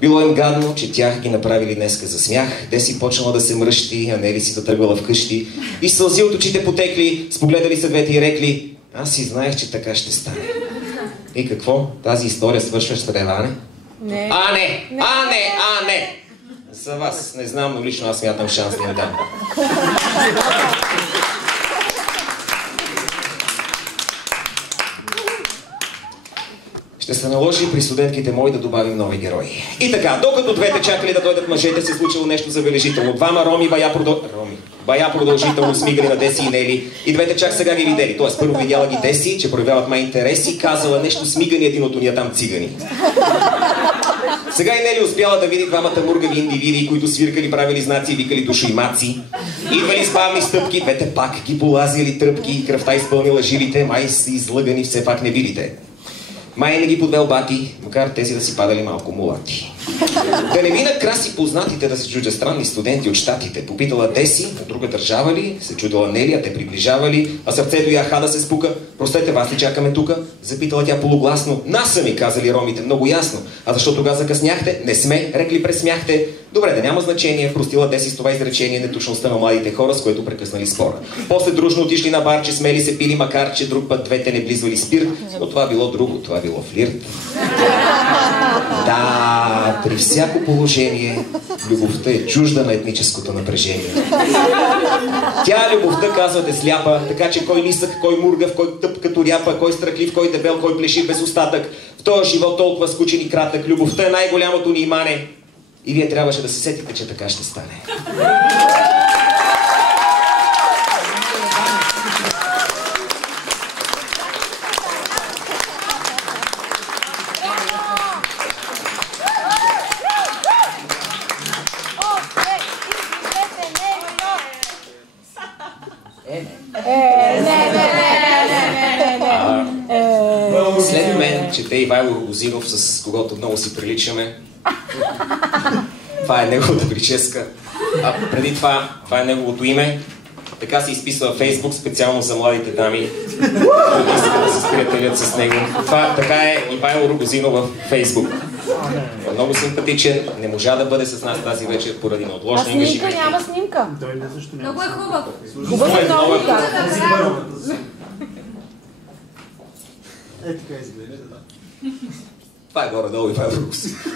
Било им гадно, че тях ги направили днеска за смях. Деси почнала да се мръщи, а Нели си затръгвала вкъщи. И сълзи от очите потекли, спогледали се двете и рекли: аз си знаех, че така ще стане. И какво? Тази история свършва с реване? Не. Не! За вас не знам, но лично аз смятам шанс да не дам. Ще се наложи при студентките мои да добавим нови герои. И така, докато двете чакали да дойдат мъжете, се случило нещо забележително. Двама роми бая продължително смигали на Деси и Нели. И двете чак сега ги видели. Тоест, първо видяла ги Деси, че проявяват май интереси, казала нещо смигани един от уния там цигани. Сега и Нели успяла да види двамата мургави индивиди, които свиркали, правили знаци и викали душоимаци. Идвали с бавни стъпки, двете пак ги полазили тръпки и кръвта изпълнила жилите, май са излъгани все пак не видите. Май не ги подвел бати, макар тези да си падали малко мулати. Да не минат краси познатите да се чуждестранни студенти от щатите. Попитала Деси, от друга държава ли, се чудила Нели, а те приближавали, а сърцето й аха да се спука. Простете, вас ли чакаме тука? Запитала тя полугласно. Нас са ми, казали ромите, много ясно. А защо тогава закъсняхте? Не сме, рекли пресмяхте. Добре, да няма значение, простила Деси с това изречение неточността на младите хора, с което прекъснали спора. После дружно отишли на барче, смели се пили, макар че друг път двете не близвали спирт, но това било друго, това било флирт. Да, при всяко положение любовта е чужда на етническото напрежение. Тя любовта, казвате, сляпа, така че кой нисък, кой мургав, кой тъп като ряпа, кой страхлив, кой дебел, кой плешив без остатък. В този живот толкова скучен и кратък, любовта е най-голямото ни имане. И вие трябваше да се сетите, че така ще стане. След мен чете Ивайло Рогозинов, с когото много си приличаме. Това е неговата прическа. А преди това е неговото име. Така се изписва във Фейсбук, специално за младите дами, които искат да се сприятелят с него. Така е Ивайло Рогозинов във Фейсбук. Е много симпатичен, не можа да бъде с нас тази вечер поради неотложни ангажименти. Няма снимка. Много е хубав. Хубав е много, да. Така изглежда, да. Това е горе-долу Ивайло Рогозинов.